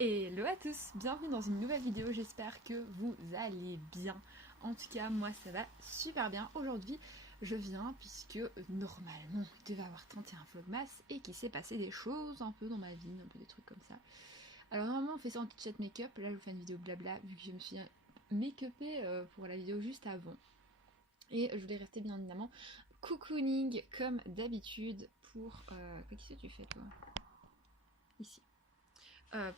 Hello à tous, bienvenue dans une nouvelle vidéo, j'espère que vous allez bien. En tout cas, moi ça va super bien. Aujourd'hui, je viens puisque normalement il devait avoir 31 vlogmas et qu'il s'est passé des choses un peu dans ma vie, un peu des trucs comme ça. Alors normalement on fait ça en chat make-up, là je vous fais une vidéo blabla vu que je me suis make-upée pour la vidéo juste avant. Et je voulais rester bien évidemment cocooning comme d'habitude pour... Qu'est-ce que tu fais toi? Ici.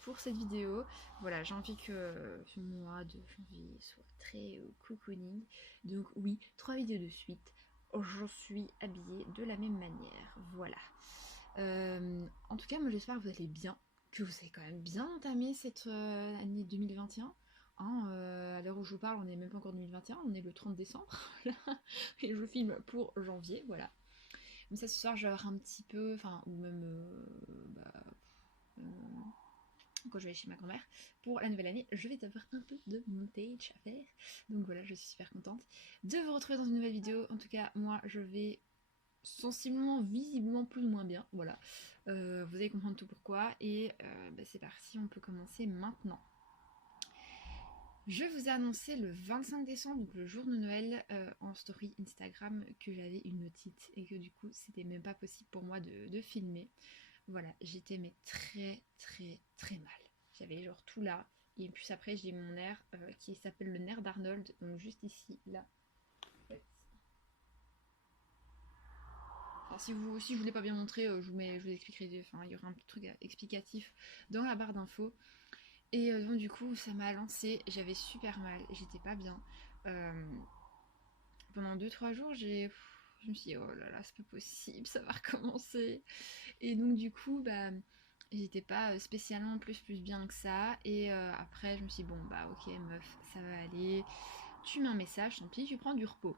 Pour cette vidéo. Voilà, j'ai envie que ce mois de janvier soit très cocooning. Donc oui, 3 vidéos de suite. Je suis habillée de la même manière. Voilà. En tout cas, moi j'espère que vous allez bien, que vous avez quand même bien entamé cette année 2021. Hein, à l'heure où je vous parle, on n'est même pas encore 2021, on est le 30 décembre. Et je filme pour janvier, voilà. Mais ça, ce soir, je vais avoir un petit peu, enfin, ou même, euh, quand je vais chez ma grand-mère pour la nouvelle année, je vais avoir un peu de montage à faire. Donc voilà, je suis super contente de vous retrouver dans une nouvelle vidéo. En tout cas, moi, je vais sensiblement, visiblement plus ou moins bien. Voilà, vous allez comprendre tout pourquoi. Et c'est parti, on peut commencer maintenant. Je vous ai annoncé le 25 décembre, donc le jour de Noël, en story Instagram, que j'avais une otite et que du coup, c'était même pas possible pour moi de filmer. Voilà, j'étais mais très mal. J'avais genre tout là. Et puis après, j'ai mon nerf qui s'appelle le nerf d'Arnold. Donc juste ici, là. Alors si je vous l'ai pas bien montré, je vous expliquerai. Enfin, il y aura un petit truc explicatif dans la barre d'infos. Et donc du coup, ça m'a lancé. J'avais super mal. J'étais pas bien. Euh, Pendant 2-3 jours, je me suis dit, oh là là, c'est pas possible, ça va recommencer. Et donc du coup, bah, j'étais pas spécialement plus bien que ça. Et après, je me suis dit, bon, bah ok, meuf, ça va aller. Tu mets un message, tant pis, tu prends du repos.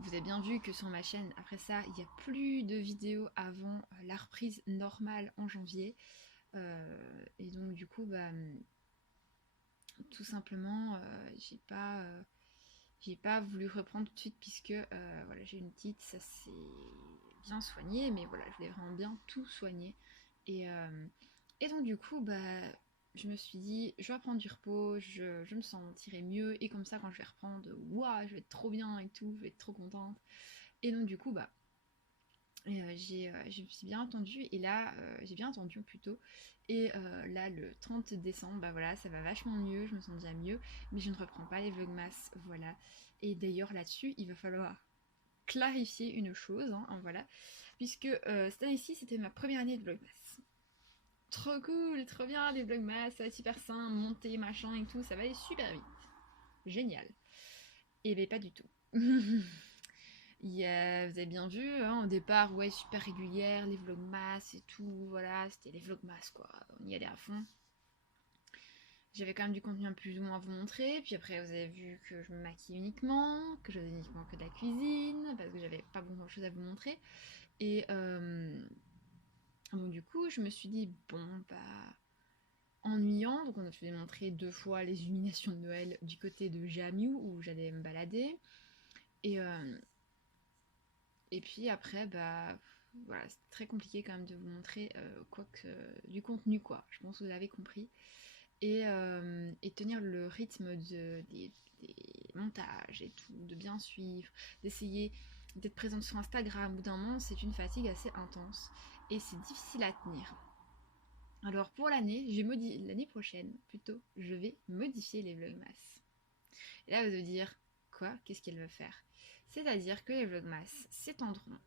Vous avez bien vu que sur ma chaîne, après ça, il n'y a plus de vidéos avant la reprise normale en janvier. Et donc du coup, bah, tout simplement, j'ai pas voulu reprendre tout de suite puisque voilà, j'ai une petite, ça s'est bien soigné, mais voilà, je voulais vraiment bien tout soigner. Et, euh, et donc du coup, bah, je me suis dit, je vais prendre du repos, je me sentirai mieux, et comme ça, quand je vais reprendre, waouh, je vais être trop bien et tout, je vais être trop contente. Et donc du coup, bah, je me suis bien attendue, et là, j'ai bien attendu plutôt. Et là, le 30 décembre, bah voilà, ça va vachement mieux, je me sens déjà mieux, mais je ne reprends pas les vlogmas, voilà. Et d'ailleurs, là-dessus, il va falloir clarifier une chose, hein, voilà, puisque cette année-ci, c'était ma première année de vlogmas. Trop cool, trop bien, les vlogmas, ça va être super simple, monter, machin et tout, ça va aller super vite. Génial. Et ben pas du tout. Vous avez bien vu, hein, au départ, ouais, super régulière, les vlogmas et tout, voilà, c'était les vlogmas, quoi, on y allait à fond. J'avais quand même du contenu plus ou moins à vous montrer, puis après vous avez vu que je me maquille uniquement, que je faisais uniquement que de la cuisine, parce que j'avais pas beaucoup de choses à vous montrer. Et donc du coup, je me suis dit, bon, bah, ennuyant, donc on a fait montrer 2 fois les illuminations de Noël du côté de Jamiou, où j'allais me balader. Et, euh, Et puis après, bah voilà, c'est très compliqué quand même de vous montrer quoi que du contenu, quoi. Je pense que vous l'avez compris. Et tenir le rythme des montages et tout, de bien suivre, d'essayer d'être présente sur Instagram. Au bout d'un moment, c'est une fatigue assez intense et c'est difficile à tenir. Alors pour l'année prochaine, plutôt, je vais modifier les vlogmas. Et là, vous allez dire, quoi? Qu'est-ce qu'elle veut faire? C'est-à-dire que les vlogmas s'étendront.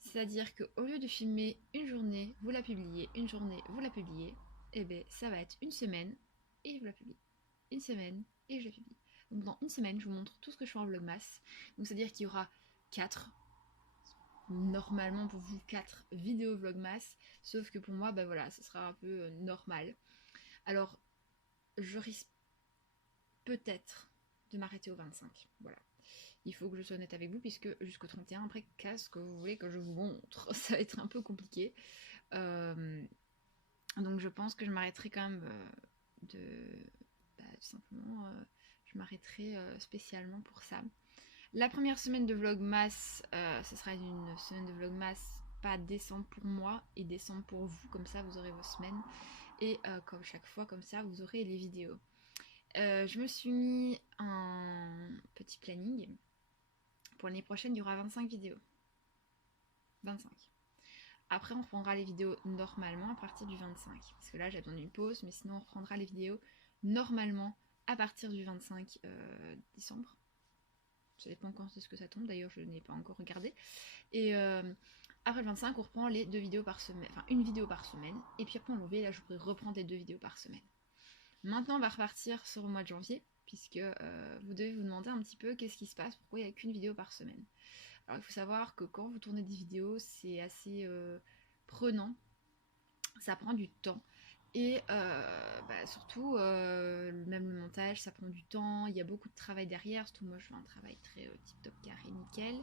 C'est-à-dire qu'au lieu de filmer une journée, vous la publiez, une journée, vous la publiez, et bien ça va être une semaine et vous la publiez. Une semaine et je la publie. Donc dans une semaine, je vous montre tout ce que je fais en vlogmas. Donc c'est-à-dire qu'il y aura 4, normalement pour vous 4 vidéos vlogmas, sauf que pour moi, ben voilà, ce sera un peu normal. Alors, je risque peut-être de m'arrêter au 25. Voilà. Il faut que je sois honnête avec vous, puisque jusqu'au 31, après, qu'est-ce que vous voulez que je vous montre? Ça va être un peu compliqué. Euh, donc je pense que je m'arrêterai quand même tout simplement, je m'arrêterai spécialement pour ça. La première semaine de Vlogmas, ce sera une semaine de Vlogmas pas décembre pour moi et décembre pour vous, comme ça vous aurez vos semaines. et comme chaque fois comme ça vous aurez les vidéos. Je me suis mis un petit planning. Pour l'année prochaine il y aura 25 vidéos. 25. Après on reprendra les vidéos normalement à partir du 25. Parce que là j'ai besoin d'une pause, mais sinon on reprendra les vidéos normalement à partir du 25 décembre. Ça dépend quand est-ce que ça tombe, d'ailleurs je n'ai pas encore regardé. Et après le 25 on reprend les 2 vidéos par semaine, enfin une vidéo par semaine. Et puis après on l'enlever, là je pourrais reprendre les 2 vidéos par semaine. Maintenant on va repartir sur le mois de janvier, puisque vous devez vous demander un petit peu qu'est-ce qui se passe, pourquoi il n'y a qu'une vidéo par semaine. Alors il faut savoir que quand vous tournez des vidéos c'est assez prenant, ça prend du temps. Et surtout, même le montage, ça prend du temps, il y a beaucoup de travail derrière, surtout moi je fais un travail très tip top carré nickel,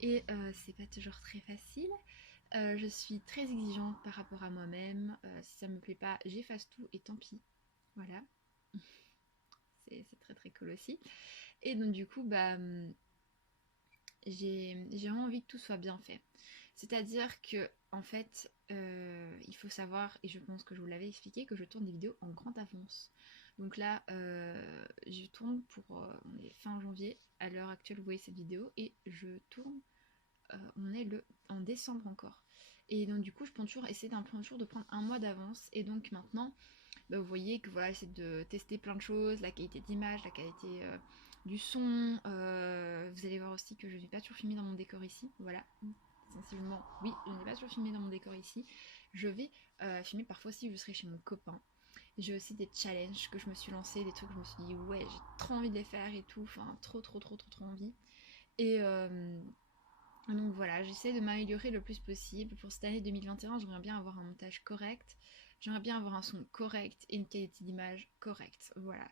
et c'est pas toujours très facile. Je suis très exigeante par rapport à moi-même, si ça me plaît pas, j'efface tout et tant pis, voilà. C'est très très cool aussi. Et donc du coup, j'ai vraiment envie que tout soit bien fait. C'est-à-dire que, en fait, il faut savoir, et je pense que je vous l'avais expliqué, que je tourne des vidéos en grande avance. Donc là, je tourne pour, on est fin janvier, à l'heure actuelle vous voyez cette vidéo, et je tourne, on est en décembre encore. Et donc du coup, je prends toujours, essayer toujours de prendre un mois d'avance, et donc maintenant, vous voyez que voilà, j'essaie de tester plein de choses, la qualité d'image, la qualité du son. Vous allez voir aussi que je n'ai pas toujours filmé dans mon décor ici. Voilà, sensiblement, oui, je n'ai pas toujours filmé dans mon décor ici. Je vais filmer parfois si je serai chez mon copain. J'ai aussi des challenges que je me suis lancé, des trucs que je me suis dit ouais, j'ai trop envie de les faire et tout, enfin trop envie. Et donc voilà, j'essaie de m'améliorer le plus possible. Pour cette année 2021, j'aimerais bien avoir un montage correct. J'aimerais bien avoir un son correct et une qualité d'image correcte. Voilà.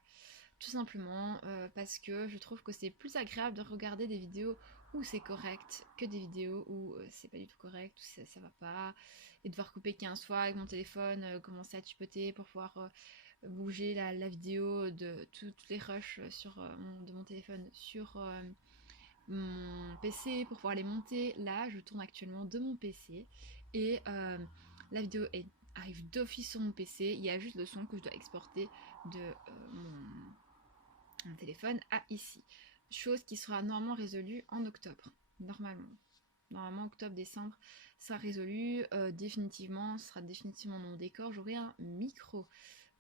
Tout simplement parce que je trouve que c'est plus agréable de regarder des vidéos où c'est correct que des vidéos où c'est pas du tout correct, où ça va pas. Et devoir couper 15 fois avec mon téléphone, commencer à chipoter pour pouvoir bouger la vidéo de toutes les rushs de mon téléphone sur mon PC pour pouvoir les monter. Là, je tourne actuellement de mon PC et la vidéo arrive d'office sur mon PC. Il y a juste le son que je dois exporter de mon téléphone à ici. Chose qui sera normalement résolue en octobre. Normalement octobre-décembre sera résolu définitivement, ce sera définitivement mon décor. J'aurai un micro.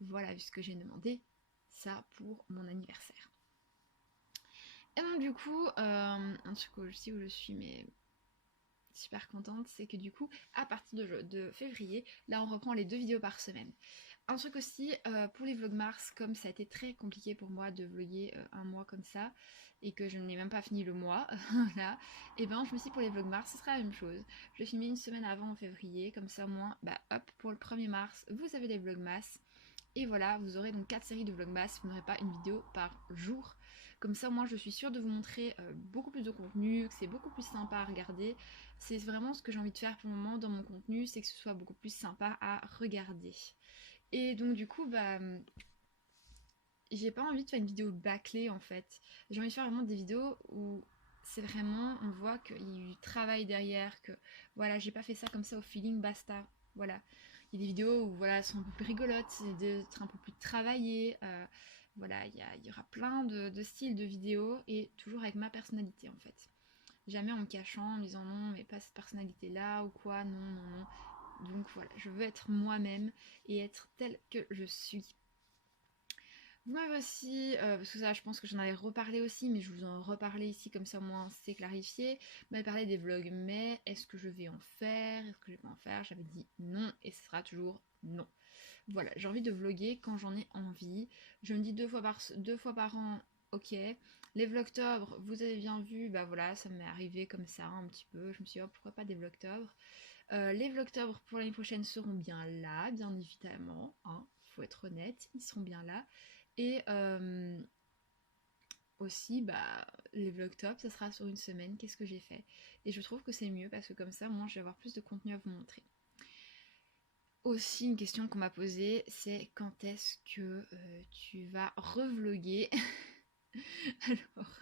Voilà, puisque j'ai demandé ça pour mon anniversaire. Et donc du coup, un truc aussi où je suis mais super contente, c'est que du coup, à partir de février, là on reprend les 2 vidéos par semaine. Un truc aussi, pour les vlogmars, comme ça a été très compliqué pour moi de vlogger un mois comme ça, et que je n'ai même pas fini le mois, voilà, et ben je me suis dit pour les vlogmars, ce sera la même chose. Je vais filmer une semaine avant en février, comme ça au moins, hop, pour le 1er mars, vous avez les vlogmas. Et voilà, vous aurez donc 4 séries de vlogmas, vous n'aurez pas une vidéo par jour. Comme ça, moi, je suis sûre de vous montrer beaucoup plus de contenu, que c'est beaucoup plus sympa à regarder. C'est vraiment ce que j'ai envie de faire pour le moment dans mon contenu, c'est que ce soit beaucoup plus sympa à regarder. Et donc, du coup, j'ai pas envie de faire une vidéo bâclée en fait. J'ai envie de faire vraiment des vidéos où c'est vraiment, on voit qu'il y a eu du travail derrière, que voilà, j'ai pas fait ça comme ça au feeling, basta. Voilà. Il y a des vidéos où voilà, elles sont un peu plus rigolotes, c'est d'être un peu plus travaillées. Voilà, il y aura plein de styles de vidéos et toujours avec ma personnalité en fait. Jamais en me cachant, en me disant non, mais pas cette personnalité là ou quoi, non. Donc voilà, je veux être moi-même et être telle que je suis. Vous m'avez aussi, parce que ça je pense que j'en avais reparlé aussi, mais je vous en reparler ici comme ça au moins c'est clarifié. Vous m'avez parlé des vlogs, mais est-ce que je vais en faire? Est-ce que je vais pas en faire? J'avais dit non et ce sera toujours non. Voilà, j'ai envie de vlogger quand j'en ai envie. Je me dis 2 fois par an, ok. Les vlogtobres, vous avez bien vu, voilà, ça m'est arrivé comme ça un petit peu. Je me suis dit, oh, pourquoi pas des vlogtobres. Les vlogtobres pour l'année prochaine seront bien là, bien évidemment. Hein, faut être honnête, ils seront bien là. Et aussi, les vlogtops, ça sera sur une semaine, qu'est-ce que j'ai fait. Et je trouve que c'est mieux parce que comme ça, moi, je vais avoir plus de contenu à vous montrer. Aussi, une question qu'on m'a posée, c'est quand est-ce que tu vas revloguer. Alors,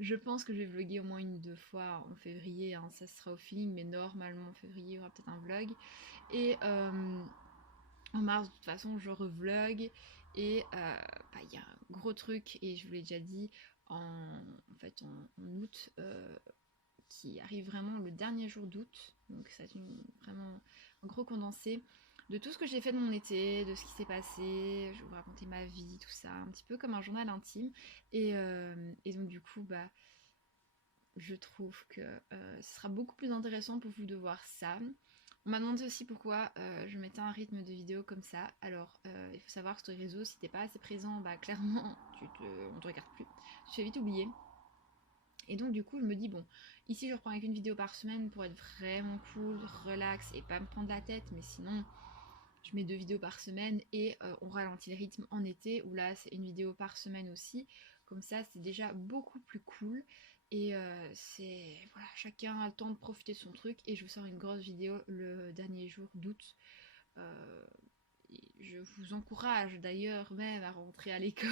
je pense que je vais vlogger au moins 1 ou 2 fois en février, hein, ça sera au feeling, mais normalement en février, il y aura peut-être un vlog. Et En mars, de toute façon, je revlog. Et il y a un gros truc, et je vous l'ai déjà dit, en août, qui arrive vraiment le dernier jour d'août. Donc ça va être vraiment un gros condensé de tout ce que j'ai fait de mon été, de ce qui s'est passé. Je vais vous raconter ma vie, tout ça, un petit peu comme un journal intime. Et donc du coup, je trouve que ce sera beaucoup plus intéressant pour vous de voir ça. On m'a demandé aussi pourquoi je mettais un rythme de vidéo comme ça. Alors, il faut savoir que sur les réseaux, si t'es pas assez présent, clairement, on te regarde plus. Tu te fais vite oublier. Et donc, du coup, je me dis, bon, ici, je reprends avec une vidéo par semaine pour être vraiment cool, relax et pas me prendre la tête. Mais sinon, je mets 2 vidéos par semaine et on ralentit le rythme en été où là, c'est une vidéo par semaine aussi. Comme ça, c'est déjà beaucoup plus cool. Et voilà, chacun a le temps de profiter de son truc. Et je vous sors une grosse vidéo le dernier jour d'août. Euh, je vous encourage d'ailleurs même à rentrer à l'école.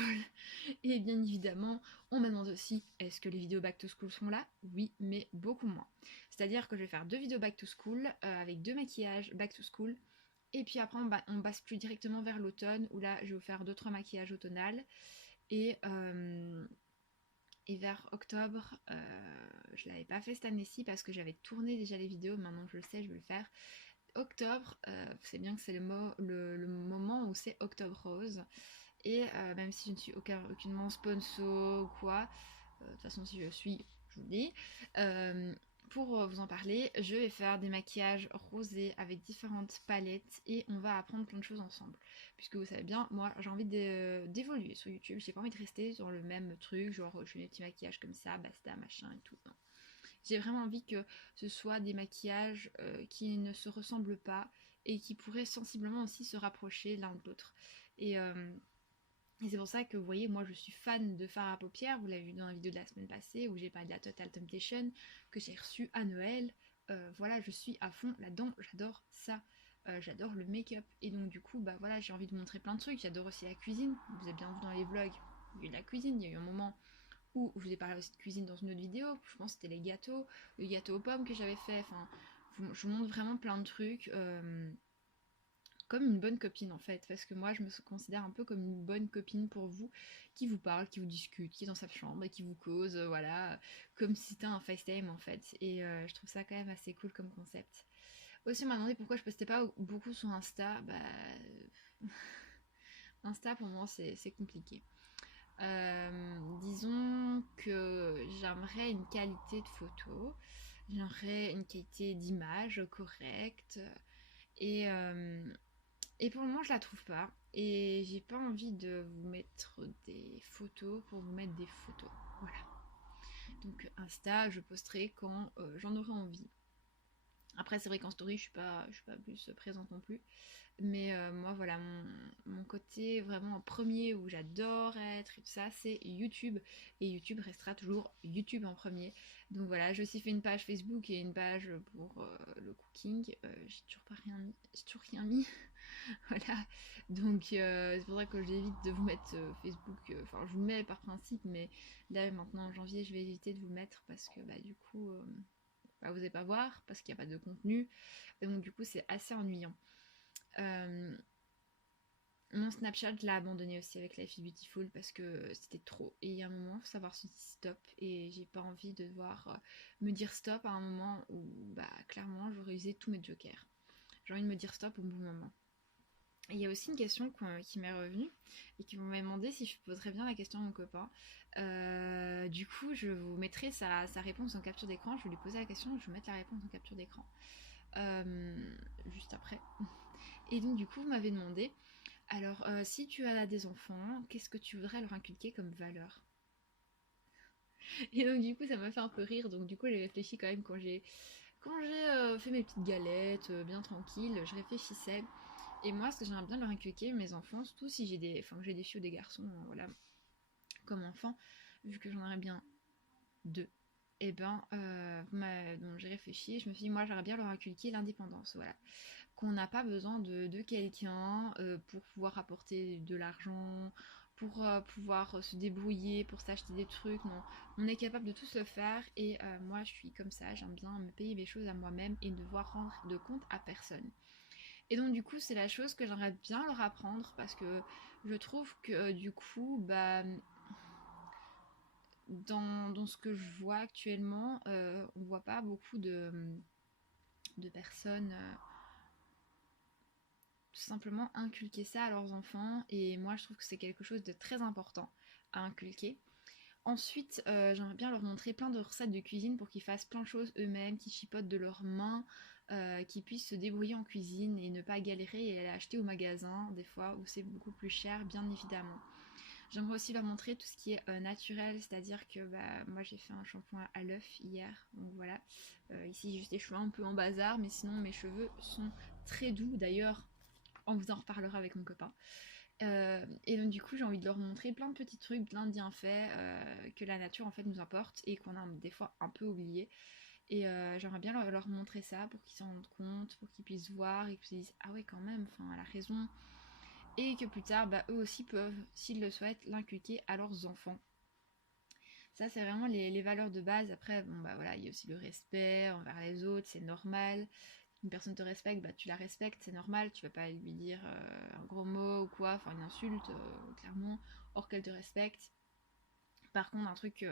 Et bien évidemment, on me demande aussi, est-ce que les vidéos back to school sont là? Oui, mais beaucoup moins. C'est-à-dire que je vais faire 2 vidéos back to school avec 2 maquillages back to school. Et puis après, on bascule directement vers l'automne où là, je vais vous faire d'autres maquillages automnal. Et, euh, et vers octobre, je l'avais pas fait cette année-ci parce que j'avais tourné déjà les vidéos. Maintenant, je le sais, je vais le faire. Octobre, vous savez bien que c'est le moment où c'est Octobre Rose. Et même si je ne suis aucunement sponsor ou quoi, de toute façon si je suis, je vous le dis, euh, pour vous en parler, je vais faire des maquillages rosés avec différentes palettes et on va apprendre plein de choses ensemble. Puisque vous savez bien, moi j'ai envie d'évoluer sur YouTube, j'ai pas envie de rester sur le même truc, genre je fais mes petits maquillages comme ça, basta, machin et tout. Non. J'ai vraiment envie que ce soit des maquillages qui ne se ressemblent pas et qui pourraient sensiblement aussi se rapprocher l'un de l'autre. Et, euh, et c'est pour ça que vous voyez, moi je suis fan de fard à paupières, vous l'avez vu dans la vidéo de la semaine passée où j'ai parlé de la Total Temptation que j'ai reçue à Noël. Voilà, je suis à fond là-dedans, j'adore ça. J'adore le make-up et donc du coup voilà, j'ai envie de montrer plein de trucs. J'adore aussi la cuisine, vous avez bien vu dans les vlogs, il y a eu de la cuisine, il y a eu un moment où je vous ai parlé aussi de cuisine dans une autre vidéo, je pense que c'était les gâteaux, le gâteau aux pommes que j'avais fait, enfin je vous montre vraiment plein de trucs. Comme une bonne copine en fait, parce que moi je me considère un peu comme une bonne copine pour vous, qui vous parle, qui vous discute, qui est dans sa chambre et qui vous cause, voilà, comme si c'était un FaceTime en fait. Et je trouve ça quand même assez cool comme concept. Aussi on m'a demandé pourquoi je postais pas beaucoup sur Insta, Insta pour moi c'est compliqué. Disons que j'aimerais une qualité de photo, j'aimerais une qualité d'image correcte, et, euh, et pour le moment, je la trouve pas. Et j'ai pas envie de vous mettre des photos pour vous mettre des photos. Voilà. Donc Insta, je posterai quand j'en aurai envie. Après, c'est vrai qu'en story, je suis pas plus présente non plus. Mais moi, voilà, mon côté vraiment en premier où j'adore être et tout ça, c'est YouTube. Et YouTube restera toujours YouTube en premier. Donc voilà, j'ai aussi fait une page Facebook et une page pour le cooking. J'ai toujours pas rien mis. J'ai toujours rien mis. Voilà. Donc c'est pour ça que j'évite de vous mettre Facebook. Enfin, je vous mets par principe, mais là maintenant en janvier, je vais éviter de vous mettre parce que du coup, vous n'allez pas voir parce qu'il n'y a pas de contenu. Et donc du coup, c'est assez ennuyant. Euh, Mon Snapchat, je l'ai abandonné aussi avec Life is Beautiful parce que c'était trop. Et il y a un moment, il faut savoir se dire stop. Et j'ai pas envie de devoir me dire stop à un moment où, clairement, j'aurais usé tous mes jokers. J'ai envie de me dire stop au bon moment. Et il y a aussi une question qui m'est revenue et qui m'a demandé si je poserais bien la question à mon copain. Du coup, je vous mettrai sa réponse en capture d'écran. Je vais lui poser la question et je vais mettre la réponse en capture d'écran juste après. Et donc, du coup, vous m'avez demandé alors, si tu as des enfants, qu'est-ce que tu voudrais leur inculquer comme valeur? Et donc, du coup, ça m'a fait un peu rire. Donc, du coup, j'ai réfléchi quand même quand j'ai fait mes petites galettes bien tranquilles. Je réfléchissais. Et moi, ce que j'aimerais bien leur inculquer, mes enfants, surtout si j'ai des filles ou des garçons, voilà, comme enfants, vu que j'en aurais bien deux. Et donc j'ai réfléchi, je me suis dit, moi j'aimerais bien leur inculquer l'indépendance, voilà. Qu'on n'a pas besoin de quelqu'un pour pouvoir apporter de l'argent, pour pouvoir se débrouiller, pour s'acheter des trucs, non. On est capable de tout se faire et moi je suis comme ça, j'aime bien me payer mes choses à moi-même et ne devoir rendre de compte à personne. Et donc du coup c'est la chose que j'aimerais bien leur apprendre parce que je trouve que du coup bah dans ce que je vois actuellement, on voit pas beaucoup de personnes tout simplement inculquer ça à leurs enfants et moi je trouve que c'est quelque chose de très important à inculquer. Ensuite, j'aimerais bien leur montrer plein de recettes de cuisine pour qu'ils fassent plein de choses eux-mêmes, qu'ils chipotent de leurs mains, qu'ils puissent se débrouiller en cuisine et ne pas galérer et aller acheter au magasin, des fois où c'est beaucoup plus cher, bien évidemment. J'aimerais aussi leur montrer tout ce qui est naturel, c'est-à-dire que bah, moi j'ai fait un shampoing à l'œuf hier, donc voilà. Ici j'ai juste des cheveux un peu en bazar, mais sinon mes cheveux sont très doux. D'ailleurs, on vous en reparlera avec mon copain. Et donc du coup j'ai envie de leur montrer plein de petits trucs, plein de bienfaits que la nature en fait nous apporte et qu'on a des fois un peu oublié. Et j'aimerais bien leur montrer ça pour qu'ils s'en rendent compte, pour qu'ils puissent voir et qu'ils se disent ah ouais quand même, enfin elle a raison. Et que plus tard, bah, eux aussi peuvent, s'ils le souhaitent, l'inculquer à leurs enfants. Ça c'est vraiment les valeurs de base. Après, bon bah voilà, il y a aussi le respect envers les autres, c'est normal. Une personne te respecte, bah tu la respectes, c'est normal, tu vas pas lui dire un gros mot ou quoi, enfin une insulte, clairement, or qu'elle te respecte. Par contre, un truc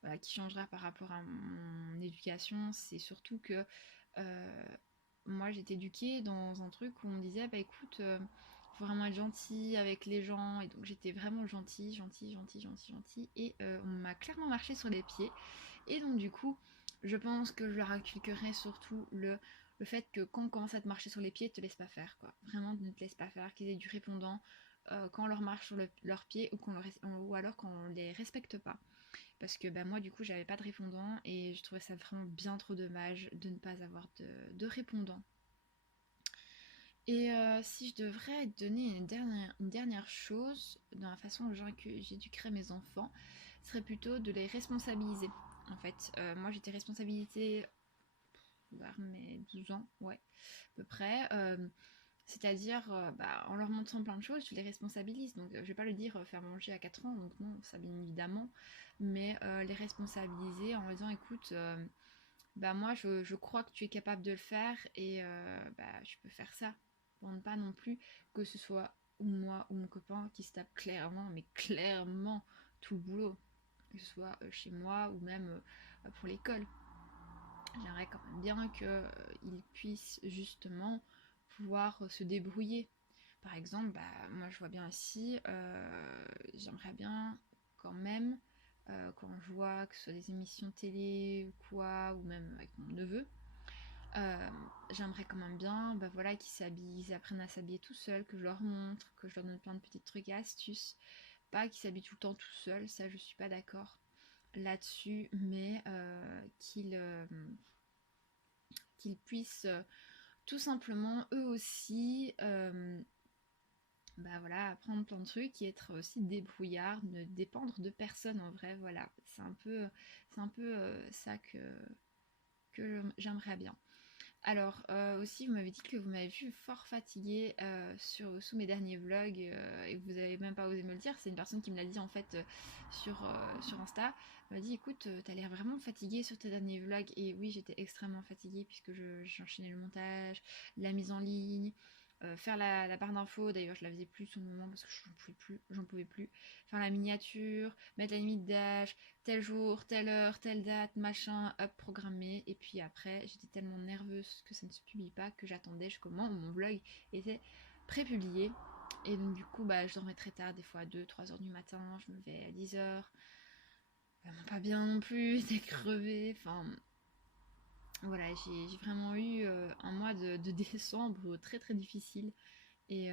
voilà, qui changera par rapport à mon éducation, c'est surtout que euh, moi j'étais éduquée dans un truc où on me disait bah écoute, faut vraiment être gentil avec les gens, et donc j'étais vraiment gentille, et on m'a clairement marché sur les pieds. Et donc du coup, je pense que je leur inculquerai surtout le fait que quand on commence à te marcher sur les pieds, te laisse pas faire, quoi. Vraiment, ne te laisse pas faire, qu'ils aient du répondant quand on leur marche sur leurs pieds ou alors quand on les respecte pas. Parce que bah, moi, du coup, j'avais pas de répondant et je trouvais ça vraiment bien trop dommage de ne pas avoir de répondant. Et si je devrais donner une dernière chose dans la façon dont j'éduquerais mes enfants, ce serait plutôt de les responsabiliser. En fait, moi j'étais responsabilisée vers mes 12 ans, ouais, à peu près. C'est-à-dire, bah, en leur montrant plein de choses, je les responsabilise. Donc, je vais pas le dire faire manger à 4 ans, donc non, ça bien évidemment, mais les responsabiliser en leur disant écoute, bah, moi je crois que tu es capable de le faire et bah, je peux faire ça. Pour ne pas non plus que ce soit ou moi ou mon copain qui se tape clairement, mais clairement tout le boulot, que ce soit chez moi ou même pour l'école. J'aimerais quand même bien qu'ils puissent justement pouvoir se débrouiller. Par exemple, bah, moi je vois bien ici, j'aimerais bien quand même, quand je vois que ce soit des émissions télé ou quoi, ou même avec mon neveu, euh, j'aimerais quand même bien bah, voilà, qu'ils s'habillent, ils apprennent à s'habiller tout seuls, que je leur montre, que je leur donne plein de petits trucs et astuces. Pas qu'ils s'habillent tout le temps tout seuls, ça je suis pas d'accord là-dessus, mais qu'ils puissent tout simplement eux aussi bah voilà, apprendre plein de trucs et être aussi débrouillard, ne dépendre de personne en vrai, voilà. C'est un peu ça que j'aimerais bien. Alors aussi, vous m'avez dit que vous m'avez vu fort fatiguée sous mes derniers vlogs et que vous avez même pas osé me le dire. C'est une personne qui me l'a dit en fait sur Insta. Elle m'a dit écoute, t'as l'air vraiment fatiguée sur tes derniers vlogs. Et oui, j'étais extrêmement fatiguée puisque j'enchaînais le montage, la mise en ligne, faire la barre d'infos. D'ailleurs, je la faisais plus sur le moment parce que j'en pouvais plus. Faire la miniature, mettre la limite d'âge, tel jour, telle heure, telle date, machin, hop, programmé. Et puis après, j'étais tellement nerveuse que ça ne se publie pas que j'attendais jusqu'au moment où mon vlog était pré-publié. Et donc du coup, bah, je dormais très tard, des fois à 2-3 heures du matin, je me levais à 10 heures. Vraiment pas bien non plus, j'étais crevée. Enfin, voilà, j'ai vraiment eu un mois de décembre très très difficile. Et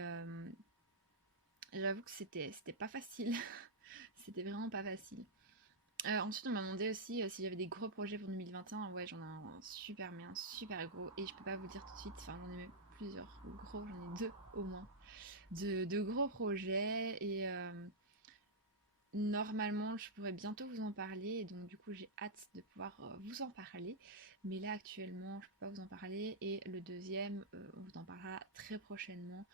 j'avoue que c'était pas facile. C'était vraiment pas facile. Ensuite, on m'a demandé aussi si j'avais des gros projets pour 2021. Ouais, j'en ai un super, mais un super gros. Et je peux pas vous le dire tout de suite. Enfin, j'en ai même plusieurs gros. J'en ai deux au moins. De gros projets. Et normalement, je pourrais bientôt vous en parler. Et donc, du coup, j'ai hâte de pouvoir vous en parler. Mais là, actuellement, je peux pas vous en parler. Et le deuxième, on vous en parlera très prochainement.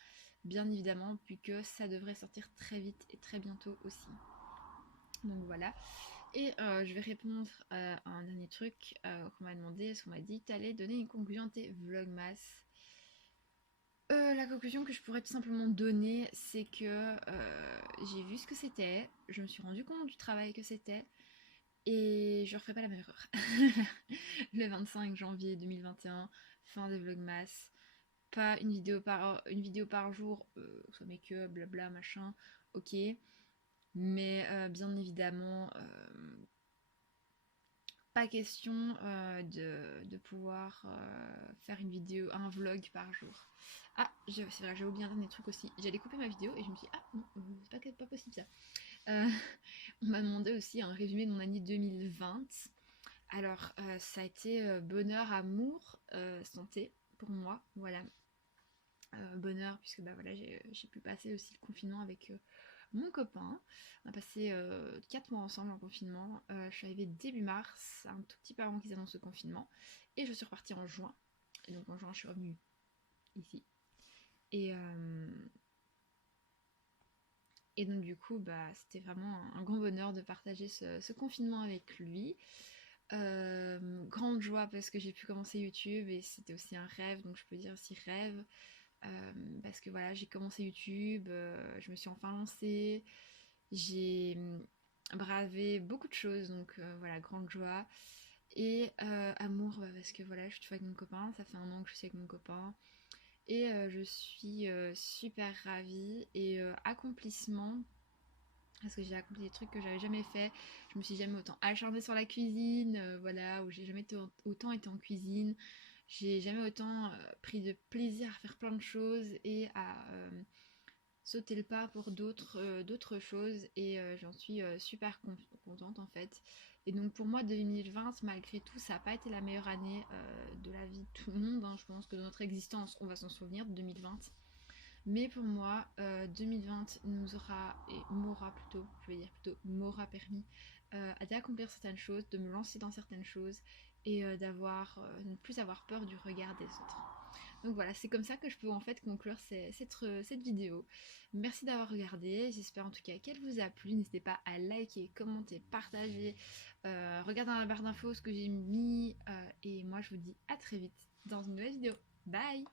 Bien évidemment, puisque ça devrait sortir très vite et très bientôt aussi. Donc voilà. Et je vais répondre à un dernier truc qu'on m'a demandé. Est-ce qu'on m'a dit t'allais donner une conclusion à tes vlogmas? La conclusion que je pourrais tout simplement donner, c'est que j'ai vu ce que c'était, je me suis rendu compte du travail que c'était, et je referai pas la même erreur. Le 25 janvier 2021, fin des Vlogmas, pas une vidéo par jour, soit make-up, blabla, machin, ok, mais bien évidemment, pas question de pouvoir faire une vidéo, un vlog par jour. Ah, c'est vrai, j'ai oublié un dernier truc aussi. J'allais couper ma vidéo et je me suis dit, ah non, c'est pas possible ça. Euh, on m'a demandé aussi un résumé de mon année 2020. Alors, ça a été bonheur, amour, santé pour moi, voilà. Bonheur, puisque bah voilà, j'ai pu passer aussi le confinement avec mon copain. On a passé 4 mois ensemble en confinement. Je suis arrivée début mars, un tout petit peu avant qu'ils annoncent le confinement. Et je suis repartie en juin. Et donc en juin, je suis revenue ici. Et, euh, et donc du coup, bah, c'était vraiment un grand bonheur de partager ce confinement avec lui. Grande joie parce que j'ai pu commencer YouTube et c'était aussi un rêve, donc je peux dire aussi rêve. Parce que voilà, j'ai commencé YouTube, je me suis enfin lancée, j'ai bravé beaucoup de choses, donc voilà, grande joie. Et amour, bah, parce que voilà, je suis toujours avec mon copain, ça fait un an que je suis avec mon copain. Et je suis super ravie. Et accomplissement, parce que j'ai accompli des trucs que j'avais jamais fait. Je me suis jamais autant acharnée sur la cuisine, voilà, où j'ai jamais autant été en cuisine. J'ai jamais autant pris de plaisir à faire plein de choses et à sauter le pas pour d'autres choses. Et j'en suis super contente en fait. Et donc pour moi 2020, malgré tout, ça n'a pas été la meilleure année de la vie de tout le monde, hein. Je pense que dans notre existence, on va s'en souvenir de 2020. Mais pour moi, 2020 nous aura, et m'aura plutôt, je vais dire plutôt, m'aura permis d'accomplir certaines choses, de me lancer dans certaines choses et ne plus avoir peur du regard des autres. Donc voilà, c'est comme ça que je peux en fait conclure cette vidéo. Merci d'avoir regardé, j'espère en tout cas qu'elle vous a plu. N'hésitez pas à liker, commenter, partager, regardez dans la barre d'infos ce que j'ai mis. Et moi je vous dis à très vite dans une nouvelle vidéo. Bye!